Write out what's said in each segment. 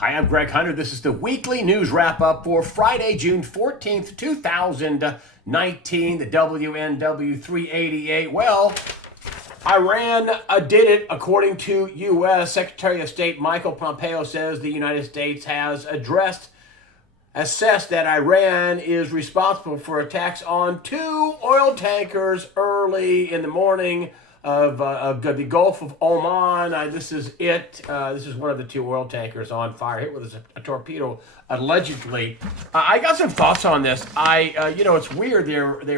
Hi, I'm Greg Hunter. This is the weekly news wrap up for Friday, June 14th, 2019, the WNW 388. Well, Iran did it, according to U.S. Secretary of State Michael Pompeo says the United States has assessed that Iran is responsible for attacks on two oil tankers early in the morning of the Gulf of Oman. This is it. This is one of the two oil tankers on fire, hit with a torpedo, allegedly. I got some thoughts on this. It's weird.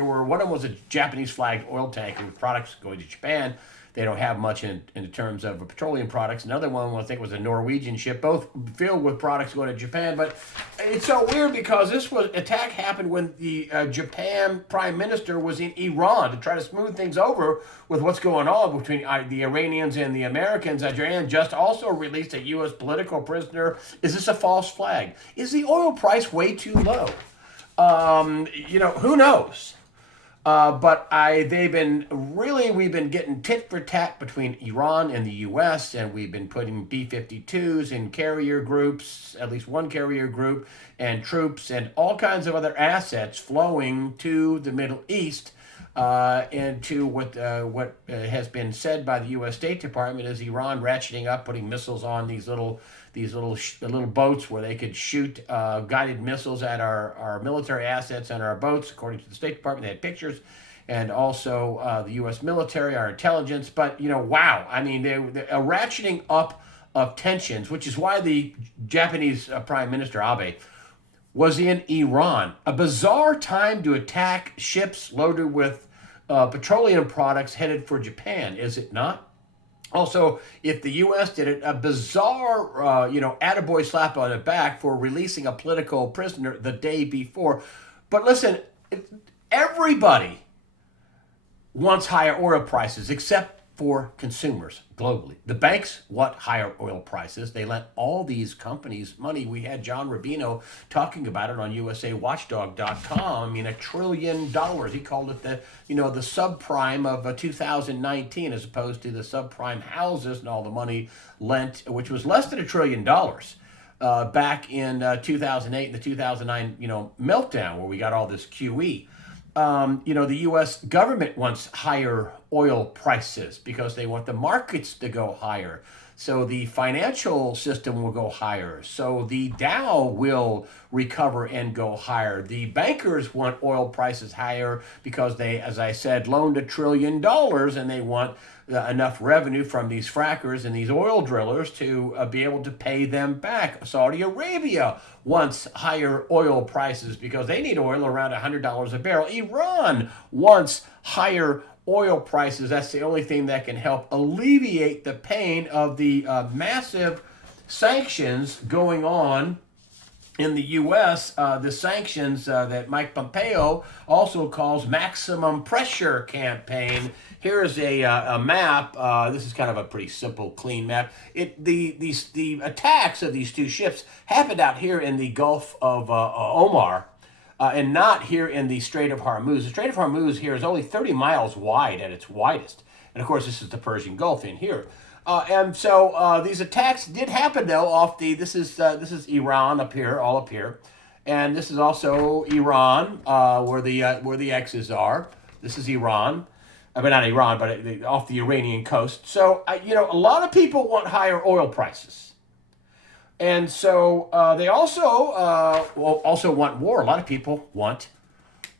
One of them was a Japanese flagged oil tanker with products going to Japan. They don't have much in terms of petroleum products. Another one, I think, was a Norwegian ship, both filled with products going to Japan. But it's so weird because this attack happened when the Japan prime minister was in Iran to try to smooth things over with what's going on between the Iranians and the Americans. Iran just also released a U.S. political prisoner. Is this a false flag? Is the oil price way too low? Who knows? We've been getting tit for tat between Iran and the U.S., and we've been putting B-52s in carrier groups, at least one carrier group, and troops and all kinds of other assets flowing to the Middle East, and to what has been said by the U.S. State Department is Iran ratcheting up, putting missiles on these little boats where they could shoot guided missiles at our military assets and our boats. According to the State Department, they had pictures, and also the U.S. military, our intelligence. But wow! I mean, they're a ratcheting up of tensions, which is why the Japanese Prime Minister Abe was in Iran. A bizarre time to attack ships loaded with petroleum products headed for Japan, is it not? Also, if the U.S. did it, a bizarre, attaboy slap on the back for releasing a political prisoner the day before. But listen, everybody wants higher oil prices except for consumers globally. The banks want higher oil prices. They lent all these companies money. We had John Rubino talking about it on USAWatchdog.com. I mean, $1 trillion. He called it the subprime of 2019, as opposed to the subprime houses and all the money lent, which was less than $1 trillion. Back in 2008 and the 2009, meltdown, where we got all this QE. The U.S. government wants higher oil prices because they want the markets to go higher. So the financial system will go higher. So the Dow will recover and go higher. The bankers want oil prices higher because they, as I said, loaned $1 trillion, and they want enough revenue from these frackers and these oil drillers to be able to pay them back. Saudi Arabia wants higher oil prices because they need oil around $100 a barrel. Iran wants higher oil prices. That's the only thing that can help alleviate the pain of the massive sanctions going on in the U.S., the sanctions that Mike Pompeo also calls maximum pressure campaign. Here's a map. This is kind of a pretty simple, clean map. The attacks of these two ships happened out here in the Gulf of Omar, and not here in the Strait of Hormuz. The Strait of Hormuz here is only 30 miles wide at its widest. And of course, this is the Persian Gulf in here. And so these attacks did happen, though, off this is Iran up here, all up here. And this is also Iran, where the X's are. This is Iran. I mean, not Iran, but off the Iranian coast. So, a lot of people want higher oil prices. And so they also want war. A lot of people want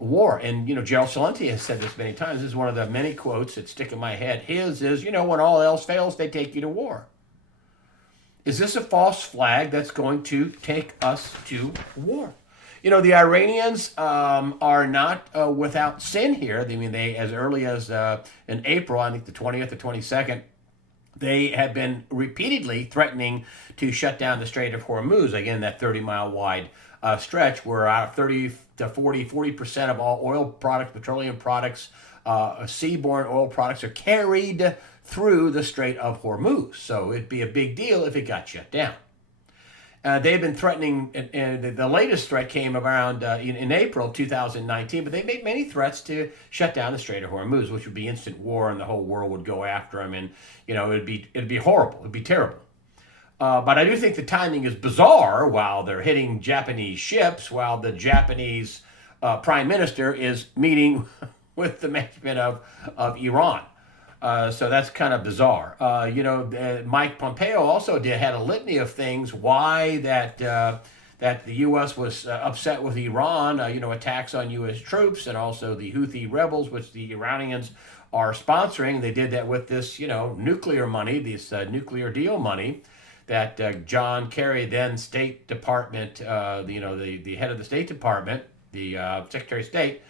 war. And, Gerald Celente has said this many times. This is one of the many quotes that stick in my head. His is, when all else fails, they take you to war. Is this a false flag that's going to take us to war? The Iranians are not without sin here. I mean, they, as early as in April, I think the 20th or 22nd, they have been repeatedly threatening to shut down the Strait of Hormuz, again, that 30-mile wide stretch where 30 to 40% of all oil products, petroleum products, seaborne oil products are carried through the Strait of Hormuz. So it'd be a big deal if it got shut down. They've been threatening, and the latest threat came around in April 2019, but they made many threats to shut down the Strait of Hormuz, which would be instant war, and the whole world would go after them, and it'd be horrible, it'd be terrible. But I do think the timing is bizarre while they're hitting Japanese ships, while the Japanese prime minister is meeting with the management of Iran. So that's kind of bizarre. Mike Pompeo also had a litany of things why that the U.S. was upset with Iran. Attacks on U.S. troops and also the Houthi rebels, which the Iranians are sponsoring. They did that with this, nuclear money, this nuclear deal money that John Kerry, then State Department, the head of the State Department, the Secretary of State,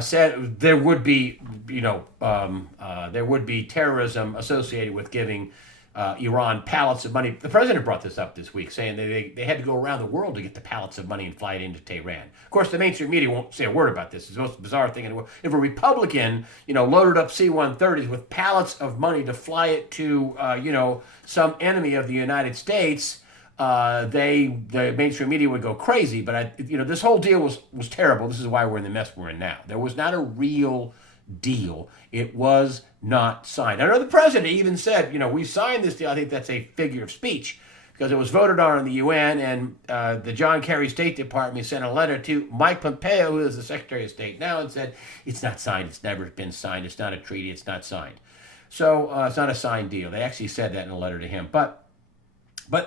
said there would be, there would be terrorism associated with giving Iran pallets of money. The president brought this up this week, saying that they had to go around the world to get the pallets of money and fly it into Tehran. Of course, the mainstream media won't say a word about this. It's the most bizarre thing in the world. If a Republican, loaded up C-130s with pallets of money to fly it to, some enemy of the United States, the mainstream media would go crazy. But this whole deal was terrible. This is why we're in the mess we're in now. There was not a real deal. It was not signed. I know the president even said, we signed this deal. I think that's a figure of speech because it was voted on in the UN, and the John Kerry State Department sent a letter to Mike Pompeo, who is the Secretary of State now, and said, it's not signed. It's never been signed. It's not a treaty. It's not signed. So it's not a signed deal. They actually said that in a letter to him. But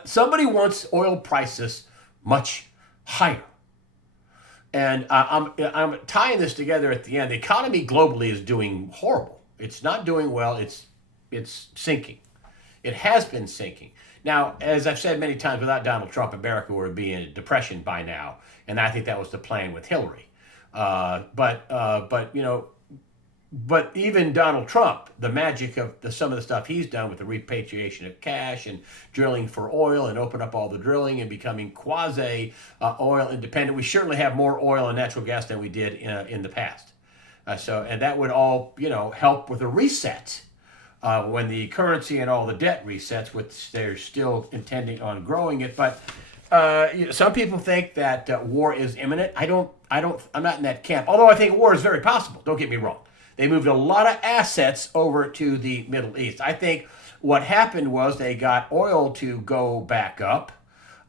somebody wants oil prices much higher. And I'm tying this together at the end. The economy globally is doing horrible. It's not doing well. It's sinking. It has been sinking. Now, as I've said many times, without Donald Trump, America would be in a depression by now. And I think that was the plan with Hillary. But even Donald Trump, the magic of some of the stuff he's done with the repatriation of cash and drilling for oil and open up all the drilling and becoming quasi oil independent, we certainly have more oil and natural gas than we did in the past. And that would all help with a reset when the currency and all the debt resets, which they're still intending on growing it. But some people think that war is imminent. I'm not in that camp. Although I think war is very possible. Don't get me wrong. They moved a lot of assets over to the Middle East. I think what happened was they got oil to go back up,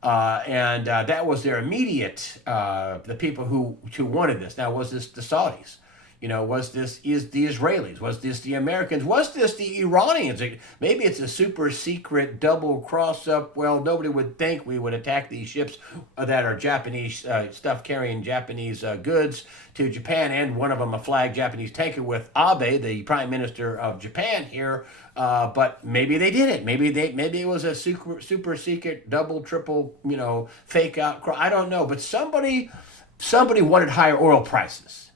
and that was their immediate, the people who wanted this. Now, was this the Saudis? Was this the Israelis? Was this the Americans? Was this the Iranians? Maybe it's a super secret double cross up. Well, nobody would think we would attack these ships that are Japanese stuff carrying Japanese goods to Japan, and one of them a flagged Japanese tanker with Abe, the Prime Minister of Japan here. But maybe they did it. Maybe it was a super secret double, triple, fake out. I don't know. But somebody wanted higher oil prices.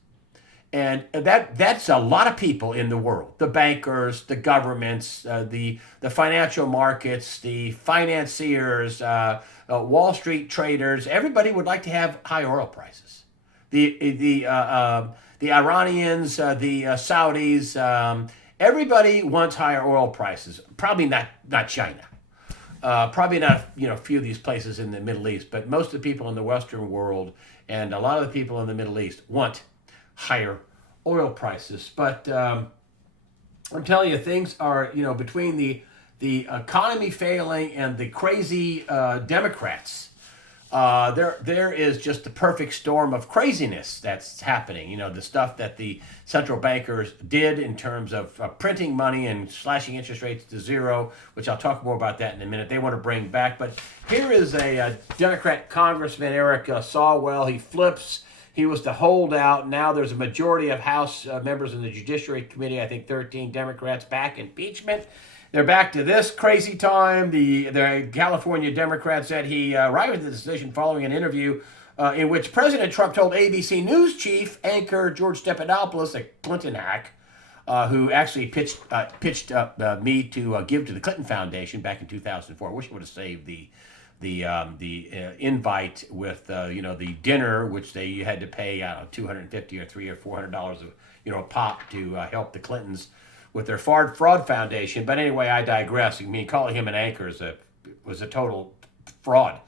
And that's a lot of people in the world, the bankers, the governments, the financial markets, the financiers, Wall Street traders. Everybody would like to have high oil prices. The Iranians, the Saudis, everybody wants higher oil prices. Probably not China. Probably not a few of these places in the Middle East, but most of the people in the Western world and a lot of the people in the Middle East want higher oil prices. But I'm telling you, things are, between the economy failing and the crazy Democrats, there is just the perfect storm of craziness that's happening. The stuff that the central bankers did in terms of printing money and slashing interest rates to zero, which I'll talk more about that in a minute. They want to bring back. But here is a Democrat Congressman, Eric Swalwell. He flips. He was the holdout. Now there's a majority of House members in the Judiciary Committee, I think 13 Democrats, back impeachment. They're back to this crazy time. The California Democrat said he arrived at the decision following an interview in which President Trump told ABC News chief anchor George Stephanopoulos, a Clinton hack, who actually pitched me to give to the Clinton Foundation back in 2004. I wish I would have saved the invite with the dinner, which they had to pay $250 or $300 or $400 a pop to help the Clintons with their fraud foundation. But anyway, I digress. I mean, calling him an anchor was a total fraud.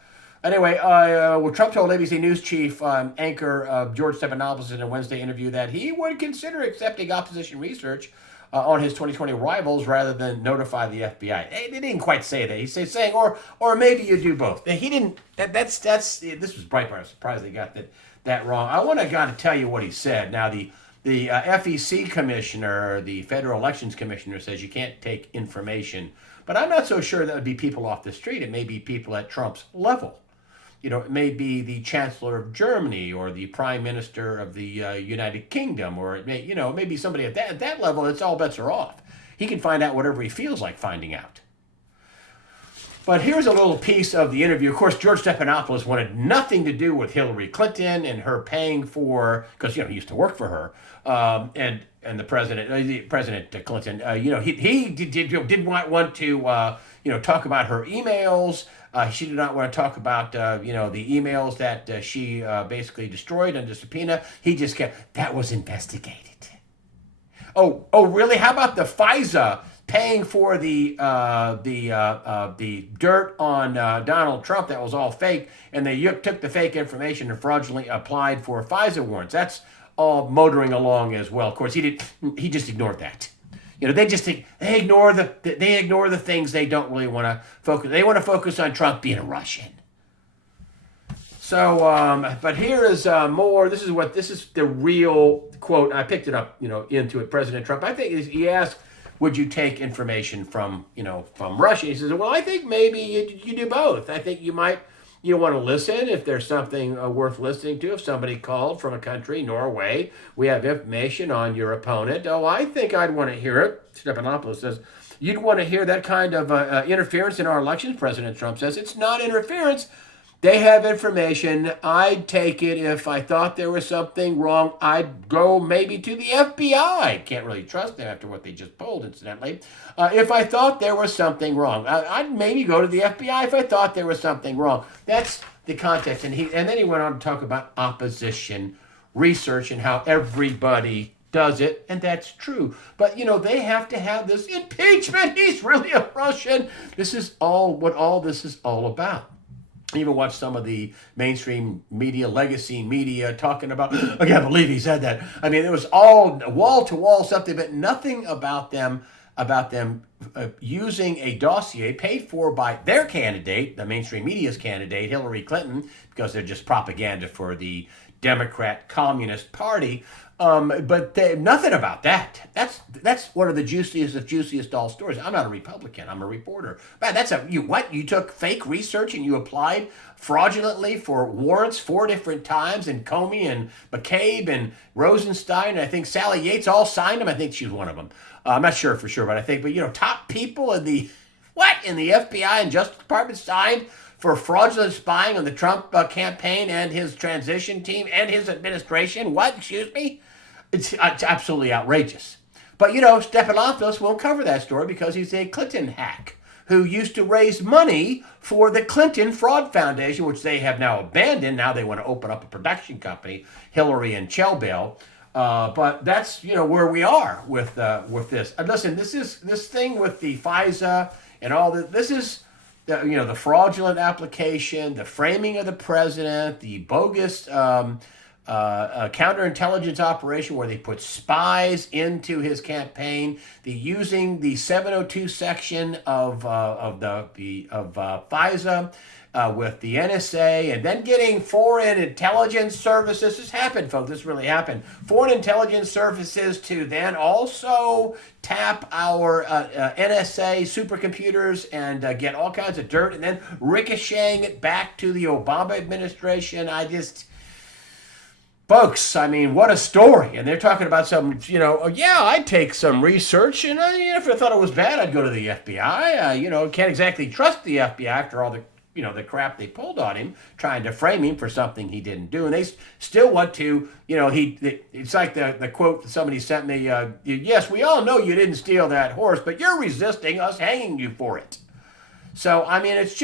Anyway, Trump told ABC News chief anchor George Stephanopoulos in a Wednesday interview that he would consider accepting opposition research on his 2020 rivals rather than notify the FBI. They didn't quite say that. He's saying, or maybe you do both. He didn't. That's this was Breitbart. I'm surprised they got that wrong. I want to tell you what he said. Now the FEC commissioner, the Federal Elections Commissioner, says you can't take information, but I'm not so sure that would be people off the street. It may be people at Trump's level. It may be the Chancellor of Germany or the Prime Minister of the United Kingdom, or it may be somebody at that level. It's all bets are off. He can find out whatever he feels like finding out. But here's a little piece of the interview. Of course, George Stephanopoulos wanted nothing to do with Hillary Clinton and her paying for, because he used to work for her, and the President Clinton. He didn't want to talk about her emails. She did not want to talk about the emails that she basically destroyed under subpoena. He just kept that was investigated. Oh, really? How about the FISA paying for the dirt on Donald Trump that was all fake, and they took the fake information and fraudulently applied for FISA warrants? That's all motoring along as well. Of course, he just ignored that. They ignore the things they don't really want to focus. They want to focus on Trump being a Russian. So, but here is more. This is the real quote. I picked it up, into it. President Trump. I think he asked, "Would you take information from Russia?" He says, "Well, I think maybe you do both. I think you might." You want to listen if there's something worth listening to. If somebody called from a country, Norway, we have information on your opponent. Oh, I think I'd want to hear it. Stephanopoulos says, you'd want to hear that kind of interference in our elections, President Trump says. It's not interference. They have information. I'd take it if I thought there was something wrong. I'd go maybe to the FBI. Can't really trust them after what they just pulled, incidentally. If I thought there was something wrong, I'd maybe go to the FBI if I thought there was something wrong. That's the context. And then he went on to talk about opposition research and how everybody does it, and that's true. But they have to have this impeachment. He's really a Russian. This is what all this is all about. I even watched some of the mainstream media, legacy media, talking about, I can't believe he said that. I mean, it was all wall-to-wall something, but nothing about them using a dossier paid for by their candidate, the mainstream media's candidate, Hillary Clinton, because they're just propaganda for the Democrat Communist Party. But nothing about that. That's one of the juiciest all stories. I'm not a Republican. I'm a reporter. But you took fake research and you applied fraudulently for warrants 4 different times, and Comey and McCabe and Rosenstein, and I think Sally Yates all signed them. I think she's one of them. I'm not sure for sure, but I think. But top people in the FBI and Justice Department signed for fraudulent spying on the Trump campaign and his transition team and his administration. What? Excuse me? It's absolutely outrageous. But, Stephanopoulos won't cover that story because he's a Clinton hack who used to raise money for the Clinton Fraud Foundation, which they have now abandoned. Now they want to open up a production company, Hillary and Chelbell. But that's, where we are with this. And listen, this thing with the FISA and all this is, the fraudulent application, the framing of the president, the bogus counterintelligence operation where they put spies into his campaign, the using the 702 section of FISA with the NSA, and then getting foreign intelligence services. This happened, folks. This really happened. Foreign intelligence services to then also tap our NSA supercomputers and get all kinds of dirt, and then ricocheting it back to the Obama administration. Folks, I mean, what a story. And they're talking about some, I'd take some research, and if I thought it was bad, I'd go to the FBI. Can't exactly trust the FBI after all the crap they pulled on him, trying to frame him for something he didn't do. And they still want to, it's like the quote that somebody sent me, yes, we all know you didn't steal that horse, but you're resisting us hanging you for it. So, I mean, it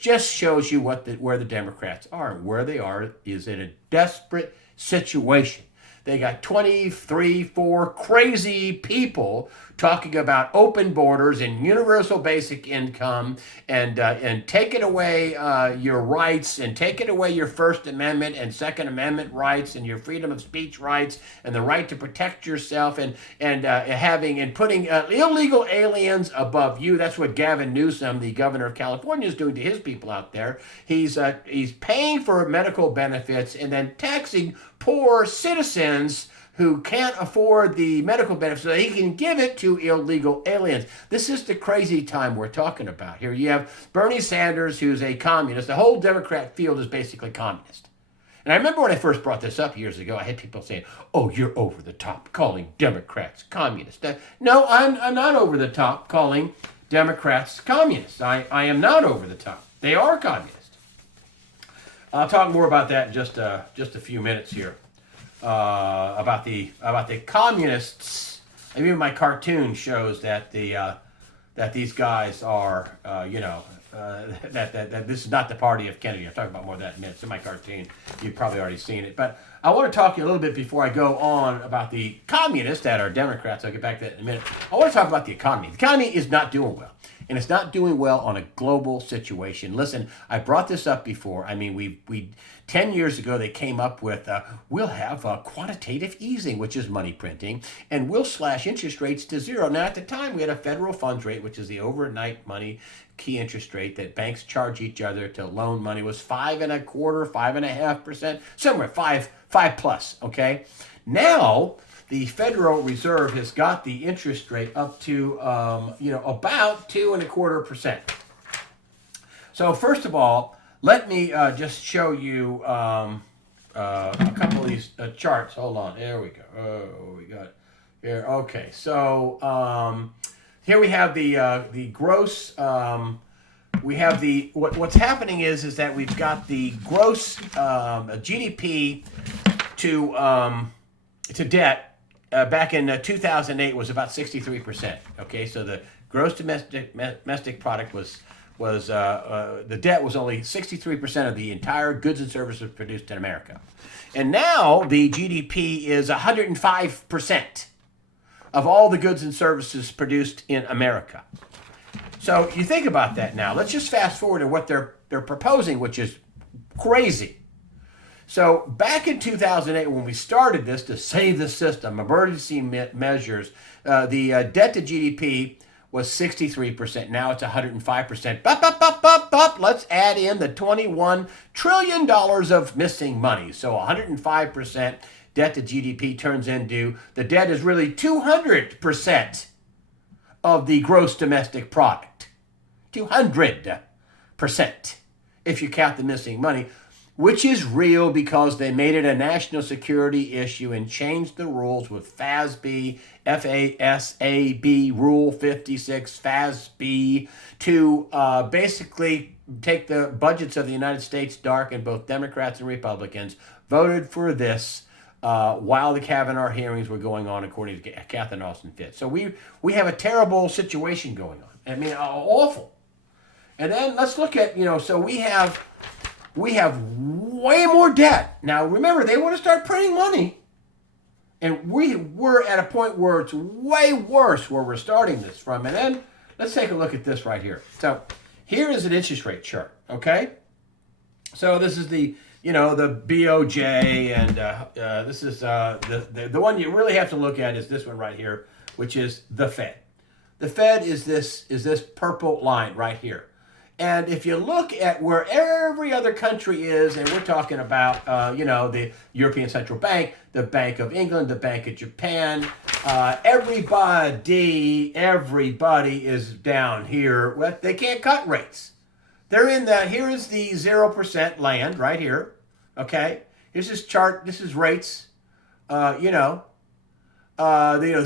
just shows you where the Democrats are. And where they are is in a desperate situation. They got 23, 4 crazy people talking about open borders and universal basic income and taking away your rights and taking away your First Amendment and Second Amendment rights and your freedom of speech rights and the right to protect yourself and putting illegal aliens above you. That's what Gavin Newsom, the governor of California, is doing to his people out there. He's paying for medical benefits and then taxing poor citizens who can't afford the medical benefits so he can give it to illegal aliens. This is the crazy time we're talking about here. You have Bernie Sanders, who's a communist. The whole Democrat field is basically communist. And I remember when I first brought this up years ago, I had people saying, oh, you're over the top calling Democrats communists. No, I'm not over the top calling Democrats communists. I am not over the top. They are communists. I'll talk more about that in just a few minutes here. About the communists. Even my cartoon shows that that these guys are that this is not the party of Kennedy. I'll talk about more of that in a minute. It's in my cartoon. You've probably already seen it. But I want to talk to you a little bit before I go on about the communists that are Democrats. I'll get back to that in a minute. I want to talk about the economy. The economy is not doing well. And it's not doing well on a global situation. Listen, I brought this up before. I mean, we 10 years ago, they came up with, we'll have quantitative easing, which is money printing, and we'll slash interest rates to zero. Now, at the time, we had a federal funds rate, which is the overnight money key interest rate that banks charge each other to loan money, was 5.25%, 5.5%, somewhere 5 plus, okay? Now, the Federal Reserve has got the interest rate up to, about 2.25%. So first of all, let me just show you a couple of these charts. Hold on. There we go. Oh, we got it here. Okay. So here we have the gross. We have the what's happening is that we've got the gross GDP to debt. Back in 2008 was about 63%. Okay, so the gross domestic product was the debt was only 63% of the entire goods and services produced in America, and now the GDP is 105% of all the goods and services produced in America. So you think about that now. Let's just fast forward to what they're proposing, which is crazy. So back in 2008, when we started this to save the system, emergency measures, the debt to GDP was 63%. Now it's 105%. Let's add in the $21 trillion of missing money. So 105% debt to GDP turns into, the debt is really 200% of the gross domestic product. 200% if you count the missing money, which is real because they made it a national security issue and changed the rules with FASB, FASAB, Rule 56, FASB, to basically take the budgets of the United States dark, and both Democrats and Republicans voted for this while the Kavanaugh hearings were going on, according to Catherine Austin Fitts. So we have a terrible situation going on. I mean, awful. And then let's look at, so we have way more debt. Now, remember, they want to start printing money. And we're at a point where it's way worse where we're starting this from. And then let's take a look at this right here. So here is an interest rate chart, okay? So this is the BOJ, and this is the one you really have to look at is this one right here, which is the Fed. The Fed is this purple line right here. And if you look at where every other country is, and we're talking about, the European Central Bank, the Bank of England, the Bank of Japan, everybody is down here. Well, they can't cut rates. They're here is the 0% land right here. Okay. Here's this chart. This is rates. The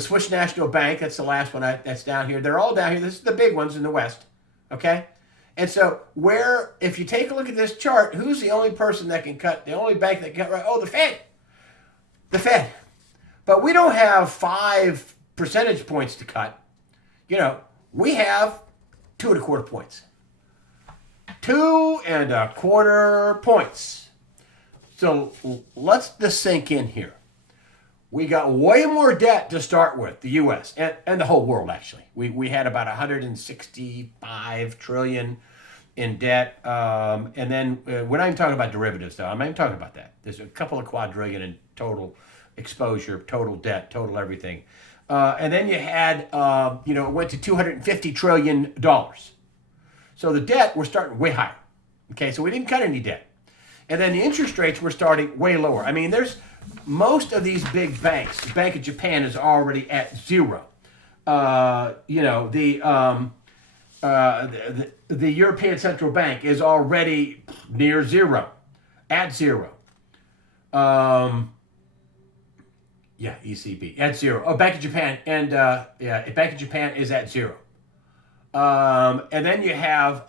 Swiss National Bank, that's the last one that's down here. They're all down here. This is the big ones in the West. Okay. And so if you take a look at this chart, who's the only person that can cut, the only bank that can cut right? Oh, the Fed. The Fed. But we don't have 5 percentage points to cut. We have 2.25 points. 2.25 points. So let's just sink in here. We got way more debt to start with, the U.S. and the whole world, actually. We had about 165 trillion in debt. And then we're not even talking about derivatives, though. I'm not even talking about that. There's a couple of quadrillion in total exposure, total debt, total everything. And then you had, it went to $250 trillion. So the debt, we're starting way higher. Okay, so we didn't cut any debt. And then the interest rates were starting way lower. I mean, there's most of these big banks. The Bank of Japan is already at zero. The European Central Bank is already near zero, at zero. ECB at zero. Oh, Bank of Japan Bank of Japan is at zero. And then you have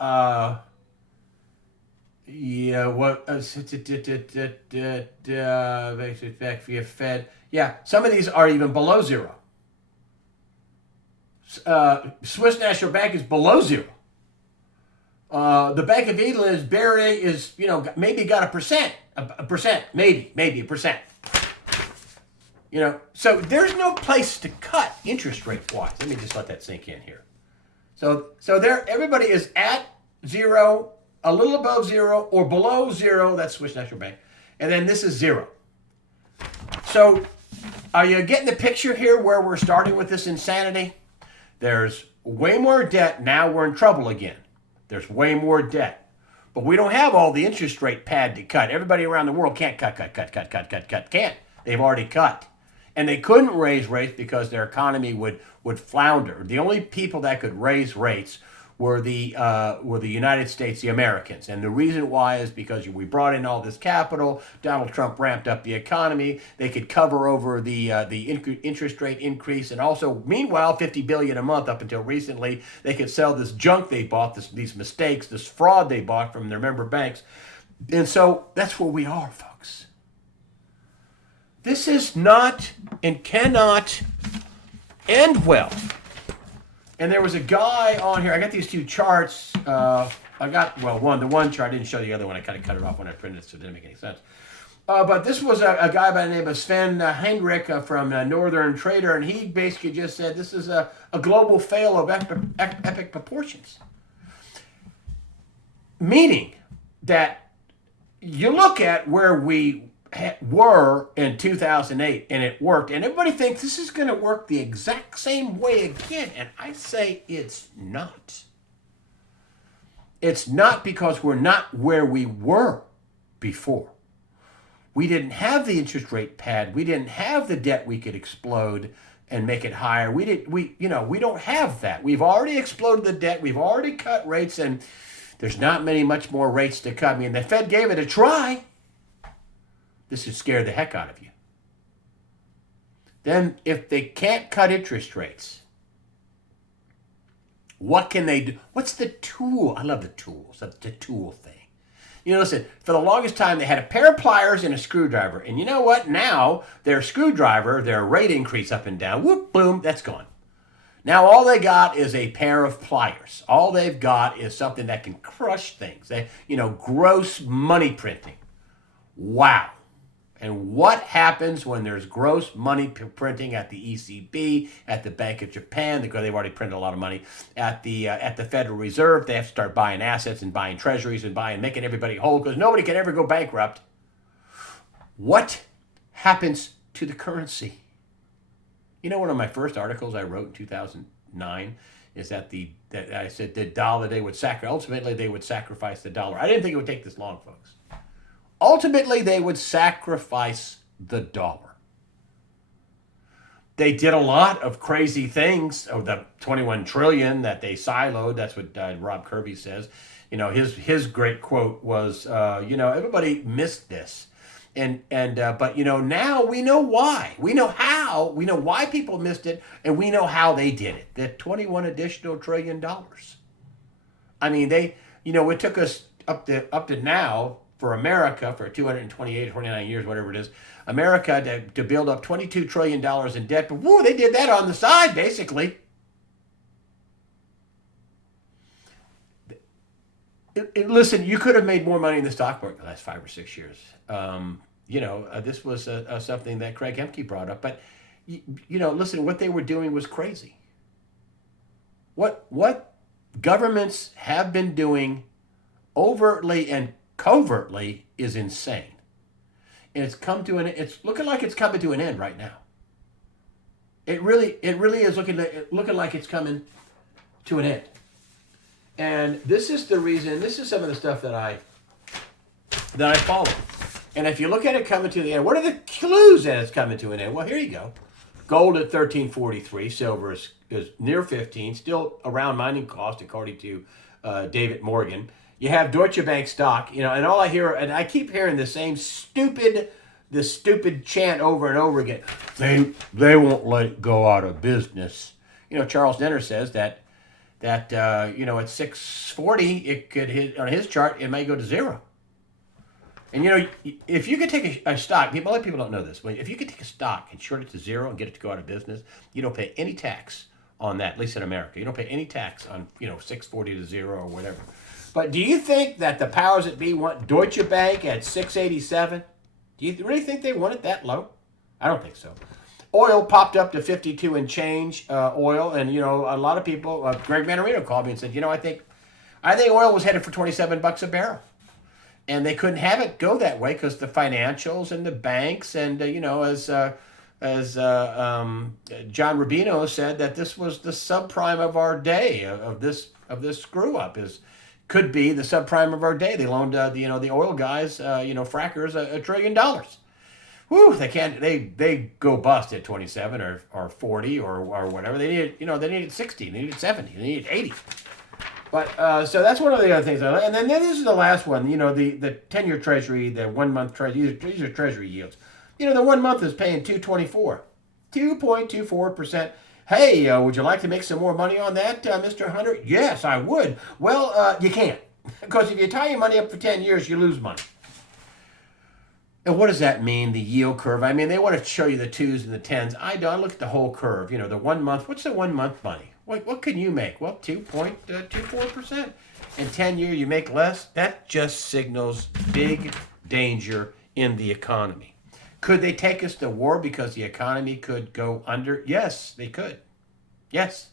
back via Fed. Yeah, some of these are even below zero. Swiss National Bank is below zero. The Bank of England is maybe got a percent, maybe a percent. So there's no place to cut interest rate wise. Let me just let that sink in here. So there, everybody is at zero, a little above zero, or below zero. That's Swiss National Bank, and then this is zero. So, are you getting the picture here where we're starting with this insanity? There's way more debt. Now we're in trouble again. There's way more debt. But we don't have all the interest rate pad to cut. Everybody around the world can't cut. Can't. They've already cut. And they couldn't raise rates because their economy would flounder. The only people that could raise rates were the United States, the Americans. And the reason why is because we brought in all this capital. Donald Trump ramped up the economy. They could cover over the interest rate increase, and also, meanwhile, $50 billion a month up until recently, they could sell this junk they bought, these mistakes, this fraud they bought from their member banks. And so that's where we are, folks. This is not and cannot end well. And there was a guy on here. I got these two charts. The one chart. I didn't show the other one. I kind of cut it off when I printed it, so it didn't make any sense. But this was a guy by the name of Sven Heinrich from Northern Trader, and he basically just said this is a global fail of epic proportions. Meaning that you look at where we were in 2008 and it worked, and everybody thinks this is going to work the exact same way again, and I say it's not. It's not, because we're not where we were before. We didn't have the interest rate pad. We didn't have the debt we could explode and make it higher. We don't have that. We've already exploded the debt. We've already cut rates, and there's not much more rates to cut. I mean, the Fed gave it a try. This would scare the heck out of you. Then, if they can't cut interest rates, what can they do? What's the tool? I love the tools, the tool thing. Listen, for the longest time, they had a pair of pliers and a screwdriver. And you know what? Now, their screwdriver, their rate increase up and down, whoop, boom, that's gone. Now, all they got is a pair of pliers. All they've got is something that can crush things. Gross money printing. Wow. And what happens when there's gross money printing at the ECB, at the Bank of Japan? Because they've already printed a lot of money at the Federal Reserve. They have to start buying assets and buying treasuries and making everybody whole, because nobody can ever go bankrupt. What happens to the currency? One of my first articles I wrote in 2009 is that I said the dollar ultimately they would sacrifice the dollar. I didn't think it would take this long, folks. Ultimately, they would sacrifice the dollar. They did a lot of crazy things. Of the 21 trillion that they siloed, that's what Rob Kirby says. His great quote was, everybody missed this, but now we know why. We know how. We know why people missed it, and we know how they did it. The 21 additional trillion dollars. I mean, it took us up to now. For America, for 228, 29 years, whatever it is, America to build up $22 trillion in debt. But they did that on the side, basically. Listen, you could have made more money in the stock market the last 5 or 6 years. This was something that Craig Hemke brought up. But listen, what they were doing was crazy. What governments have been doing overtly and covertly is insane, and it's looking like it's coming to an end right now. It really is looking like it's coming to an end. And this is the reason. This is some of the stuff that I follow. And if you look at it coming to the end, what are the clues that it's coming to an end? Well, here you go. Gold at 1343, silver is near 15, still around mining cost according to David Morgan. You have Deutsche Bank stock, and all I hear, and I keep hearing the same stupid chant over and over again. They won't let it go out of business. Charles Denner says that at 640 it could hit on his chart. It may go to zero. And if you could take a stock, a lot of people don't know this, but if you could take a stock and short it to zero and get it to go out of business, you don't pay any tax on that. At least in America, you don't pay any tax on 640 to zero or whatever. But do you think that the powers that be want Deutsche Bank at 687? Do you really think they want it that low? I don't think so. Oil popped up to 52 and change. Oil, and a lot of people. Greg Manarino called me and said, I think oil was headed for $27 a barrel, and they couldn't have it go that way because the financials and the banks and as John Rubino said, that this was the subprime of our day of this screw up could be the subprime of our day. They loaned the oil guys frackers $1 trillion. Whew, they go bust at 27 or 40 or whatever. They needed 60, they needed 70, they needed 80. But so that's one of the other things. And then this is the last one. The 10-year Treasury, the 1 month Treasury. These are Treasury yields. The 1 month is paying 2.24%. Hey, would you like to make some more money on that, Mr. Hunter? Yes, I would. Well, you can't, because if you tie your money up for 10 years, you lose money. And what does that mean, the yield curve? I mean, they want to show you the 2s and the 10s. I don't. Look at the whole curve. The 1 month. What's the 1 month money? What can you make? Well, 2.24%. And 10-year, you make less. That just signals big danger in the economy. Could they take us to war because the economy could go under? Yes, they could. Yes.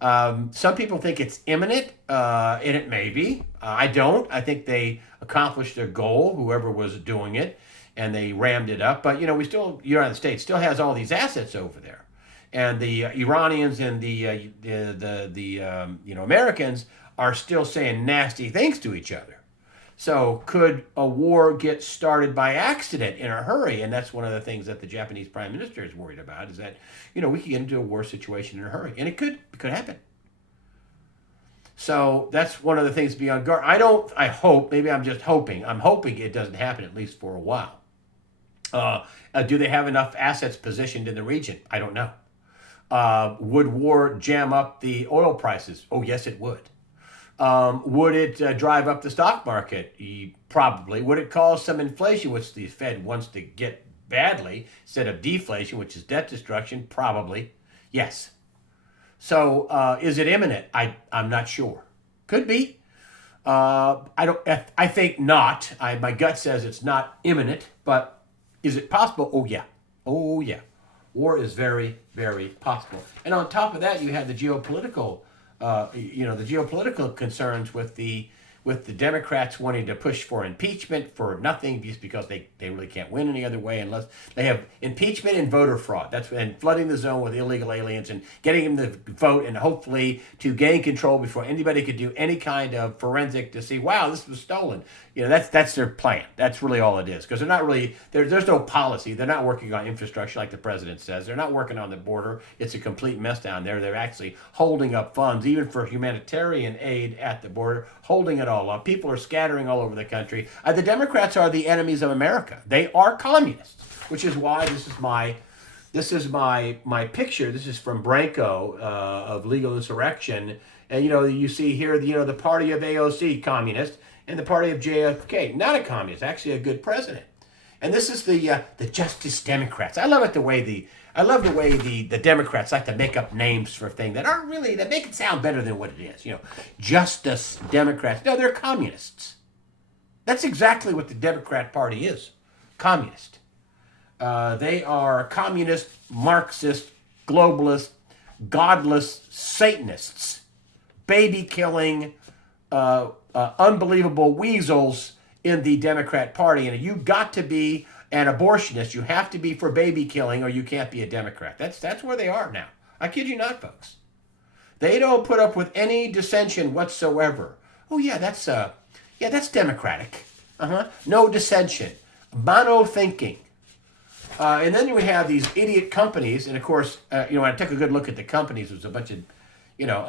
Some people think it's imminent, and it may be. I don't. I think they accomplished their goal, whoever was doing it, and they rammed it up. But, United States still has all these assets over there. And the Iranians and the Americans are still saying nasty things to each other. So could a war get started by accident in a hurry? And that's one of the things that the Japanese Prime Minister is worried about, is that, we could get into a war situation in a hurry. And it could happen. So that's one of the things to be on guard. I hope, maybe I'm just hoping. I'm hoping it doesn't happen, at least for a while. Do they have enough assets positioned in the region? I don't know. Would war jam up the oil prices? Oh, yes, it would. Would it drive up the stock market? Probably. Would it cause some inflation, which the Fed wants to get badly, instead of deflation, which is debt destruction? Probably. Yes. So is it imminent? I'm not sure. Could be. I think not. My gut says it's not imminent, but is it possible? Oh, yeah. Oh, yeah. War is very, very possible. And on top of that, you have the geopolitical concerns with the Democrats wanting to push for impeachment for nothing, just because they really can't win any other way unless they have impeachment and voter fraud. And flooding the zone with illegal aliens and getting them to vote, and hopefully to gain control before anybody could do any kind of forensic to see, wow, this was stolen. That's their plan. That's really all it is, because they're not really there's no policy. They're not working on infrastructure like the president says. They're not working on the border. It's a complete mess down there. They're actually holding up funds, even for humanitarian aid at the border, holding it all up. People are scattering all over the country. The Democrats are the enemies of America. They are communists, which is why this is my picture. This is from Branco of Legal Insurrection. And you see here the party of AOC, communist, and the party of JFK, not a communist, actually a good president. And this is the Justice Democrats. I love the way the Democrats like to make up names for things that aren't really, that make it sound better than what it is. Justice Democrats. No, they're communists. That's exactly what the Democrat Party is. Communist. They are communist, Marxist, globalist, godless Satanists, baby-killing, unbelievable weasels in the Democrat Party. And you've got to be an abortionist. You have to be for baby killing, or you can't be a Democrat. That's where they are now. I kid you not, folks. They don't put up with any dissension whatsoever. Oh yeah, that's democratic. No dissension, mono thinking. And then we have these idiot companies, and of course, when I took a good look at the companies, there was a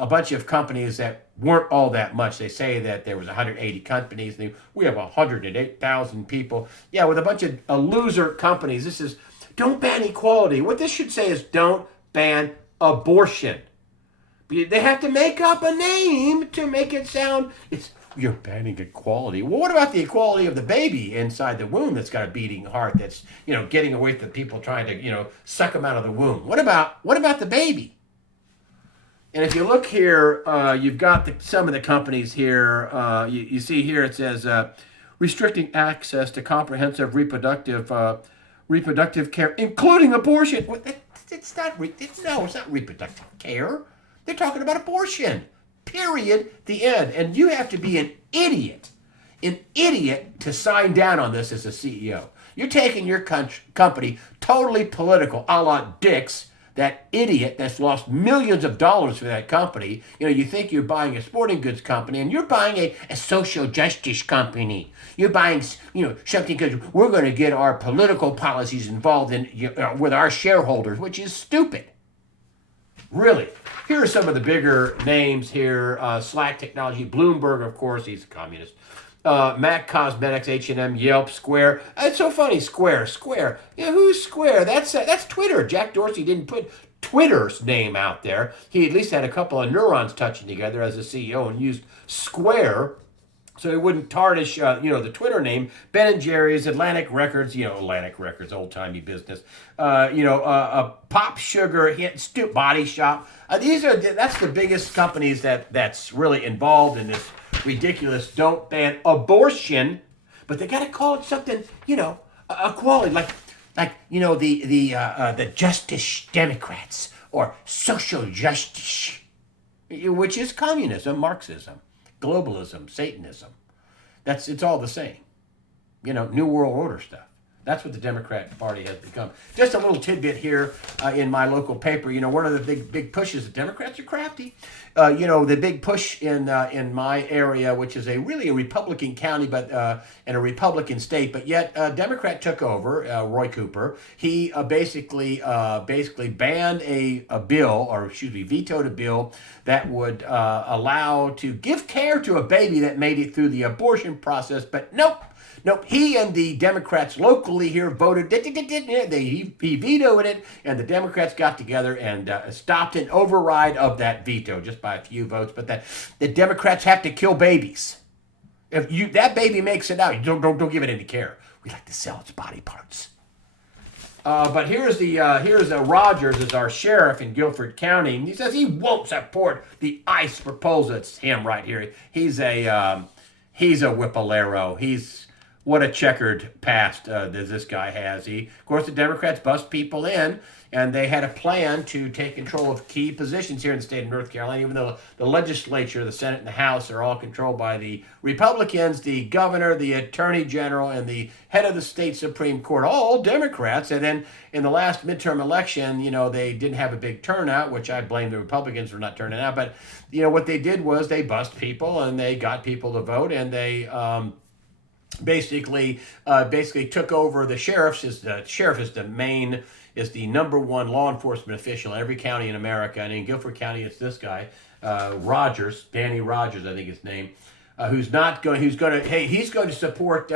bunch of companies that weren't all that much. They say that there was 180 companies. We have 108,000 people. Yeah, with a bunch of loser companies. This is, don't ban equality. What this should say is, don't ban abortion. They have to make up a name to make it sound, you're banning equality. Well, what about the equality of the baby inside the womb that's got a beating heart, that's, getting away from people trying to, suck them out of the womb? What about the baby? And if you look here, you've got some of the companies here. You see here it says restricting access to comprehensive reproductive care, including abortion. It's not reproductive care. They're talking about abortion. Period. The end. And you have to be an idiot to sign down on this as a CEO. You're taking your company totally political, a la Dick's, that idiot that's lost millions of dollars for that company. You think you're buying a sporting goods company, and you're buying a social justice company. You're buying, something because we're going to get our political policies involved in with our shareholders, which is stupid. Really. Here are some of the bigger names here. Slack Technology, Bloomberg, of course, he's a communist. Mac Cosmetics, H&M, Yelp, Square. It's so funny, Square. Who's Square? That's Twitter. Jack Dorsey didn't put Twitter's name out there. He at least had a couple of neurons touching together as a CEO and used Square so he wouldn't tarnish, the Twitter name. Ben & Jerry's, Atlantic Records, old-timey business. Pop Sugar, Body Shop. That's the biggest companies that's really involved in this ridiculous don't ban abortion, but they got to call it something, equality, like the Justice Democrats or social justice, which is communism, Marxism, globalism, Satanism. It's all the same. New World Order stuff. That's what the Democrat Party has become. Just a little tidbit here in my local paper. One of the big pushes, the Democrats are crafty. The big push in my area, which is really a Republican county, but and a Republican state, but yet a Democrat took over. Roy Cooper. He basically banned vetoed a bill that would allow to give care to a baby that made it through the abortion process. But nope, he and the Democrats locally here voted. He vetoed it, and the Democrats got together and stopped an override of that veto just by a few votes. But the Democrats have to kill babies. If that baby makes it out, don't give it any care. We like to sell its body parts. But here's Rogers is our sheriff in Guilford County, and he says he won't support the ICE proposal. It's him right here. He's a whipalero. What a checkered past this guy has. Of course, the Democrats bust people in, and they had a plan to take control of key positions here in the state of North Carolina, even though the legislature, the Senate, and the House are all controlled by the Republicans, the governor, the attorney general, and the head of the state Supreme Court, all Democrats. And then in the last midterm election, they didn't have a big turnout, which I blame the Republicans for not turning out. But, what they did was they bust people, and they got people to vote, and they basically took over the sheriffs. The sheriff is the number one law enforcement official in every county in America, and in Guilford County it's this guy, Danny Rogers, I think his name, he's going to support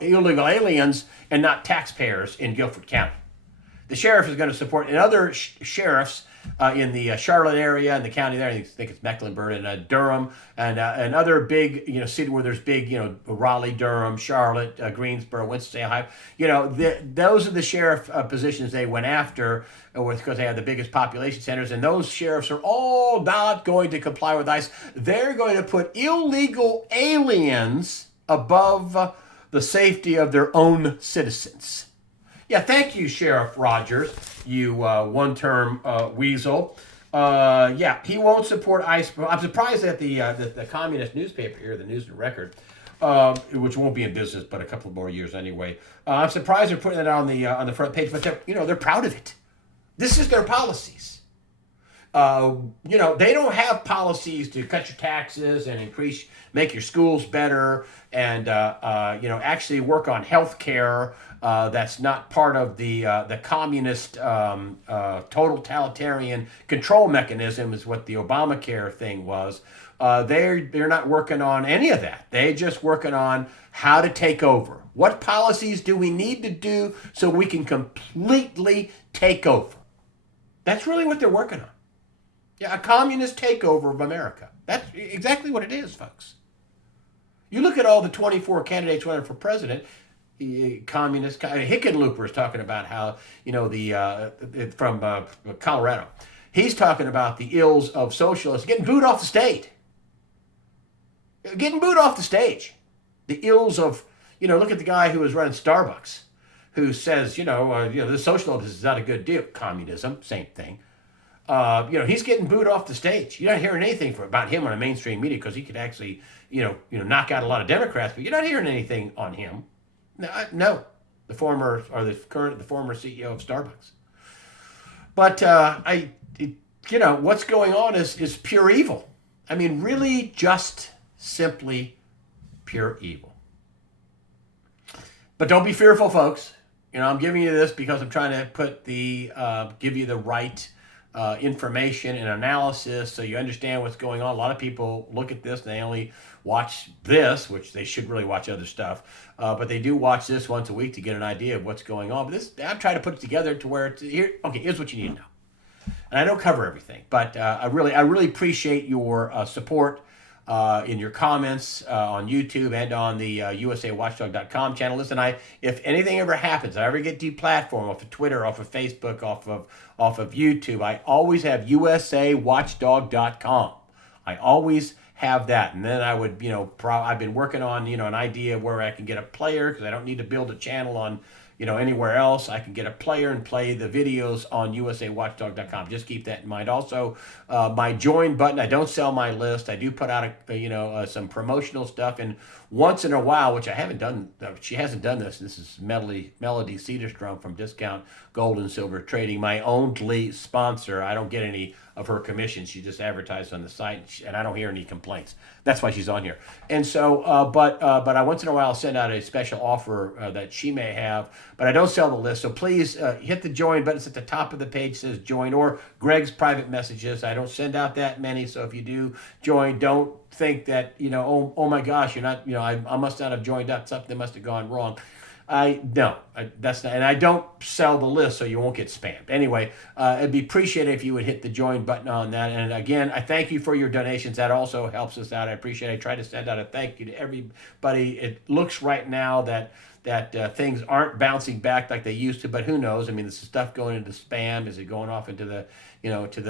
illegal aliens and not taxpayers in Guilford County. The sheriff is going to support, and other sheriffs in the Charlotte area and the county there, I think it's Mecklenburg and Durham and other big, city where there's big, Raleigh, Durham, Charlotte, Greensboro, Winston-Salem. Those are the sheriff positions they went after because they have the biggest population centers, and those sheriffs are all not going to comply with ICE. They're going to put illegal aliens above the safety of their own citizens. Yeah, thank you, Sheriff Rogers, you one-term weasel. Yeah, he won't support ICE. I'm surprised that the communist newspaper here, the News and Record, which won't be in business but a couple more years anyway. I'm surprised they're putting it on the front page, but they're proud of it. This is their policies. They don't have policies to cut your taxes and make your schools better, and actually work on health care. That's not part of the communist totalitarian control mechanism, is what the Obamacare thing was. They're not working on any of that. They're just working on how to take over. What policies do we need to do so we can completely take over? That's really what they're working on. Yeah, a communist takeover of America. That's exactly what it is, folks. You look at all the 24 candidates running for president, communist. Hickenlooper is talking about how, from Colorado. He's talking about the ills of socialists getting booed off the stage. Getting booed off the stage. The ills of, look at the guy who was running Starbucks, who says, the socialism is not a good deal. Communism, same thing. He's getting booed off the stage. You're not hearing anything about him on a mainstream media because he could actually, knock out a lot of Democrats, but you're not hearing anything on him. No, the former CEO of Starbucks. But what's going on is pure evil. I mean, really, just simply pure evil. But don't be fearful, folks. I'm giving you this because I'm trying to give you the right information and analysis so you understand what's going on. A lot of people look at this and they only watch this, which they should really watch other stuff, but they do watch this once a week to get an idea of what's going on. But I'm trying to put it together to where here's what you need to know. And I don't cover everything, but I really appreciate your support in your comments on YouTube and on the USAWatchdog.com channel. Listen, if anything ever happens, I ever get deplatformed off of Twitter, off of Facebook, off of YouTube, I always have USAWatchdog.com. I always have that, and then I would, I've been working on, an idea where I can get a player because I don't need to build a channel on, anywhere else. I can get a player and play the videos on USAWatchdog.com. Just keep that in mind. Also, my join button, I don't sell my list. I do put out, some promotional stuff. And once in a while, which I haven't done, she hasn't done this. This is Melody Cedarstrom from Discount Gold and Silver Trading, my only sponsor. I don't get any of her commissions. She just advertised on the site, and I don't hear any complaints. That's why she's on here. And so, but I once in a while send out a special offer that she may have, but I don't sell the list. So please hit the join button. It's at the top of the page. It says join, or Greg's private messages. I don't send out that many, so if you do join, don't think that oh my gosh, you're not, I must not have joined up. Something must have gone wrong. That's not, and I don't sell the list, so you won't get spammed. Anyway, it'd be appreciated if you would hit the join button on that. And again, I thank you for your donations. That also helps us out. I appreciate it. I try to send out a thank you to everybody. It looks right now that things aren't bouncing back like they used to, but who knows? I mean, this stuff going into spam. Is it going off into the into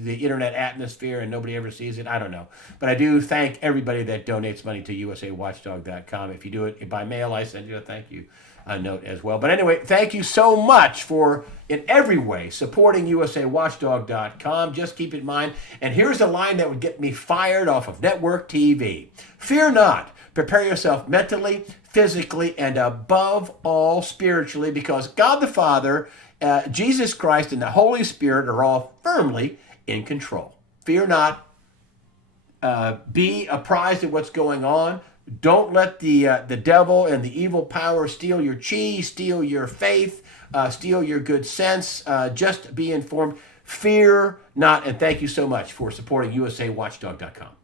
the internet atmosphere and nobody ever sees it? I don't know. But I do thank everybody that donates money to USAWatchdog.com. If you do it by mail, I send you a thank you note as well. But anyway, thank you so much for, in every way, supporting USAWatchdog.com. Just keep in mind, and here's a line that would get me fired off of network TV. Fear not. Prepare yourself mentally, physically, and above all spiritually, because God the Father, Jesus Christ, and the Holy Spirit are all firmly in control. Fear not. Be apprised of what's going on. Don't let the devil and the evil power steal your chi, steal your faith, steal your good sense. Just be informed. Fear not. And thank you so much for supporting USAWatchdog.com.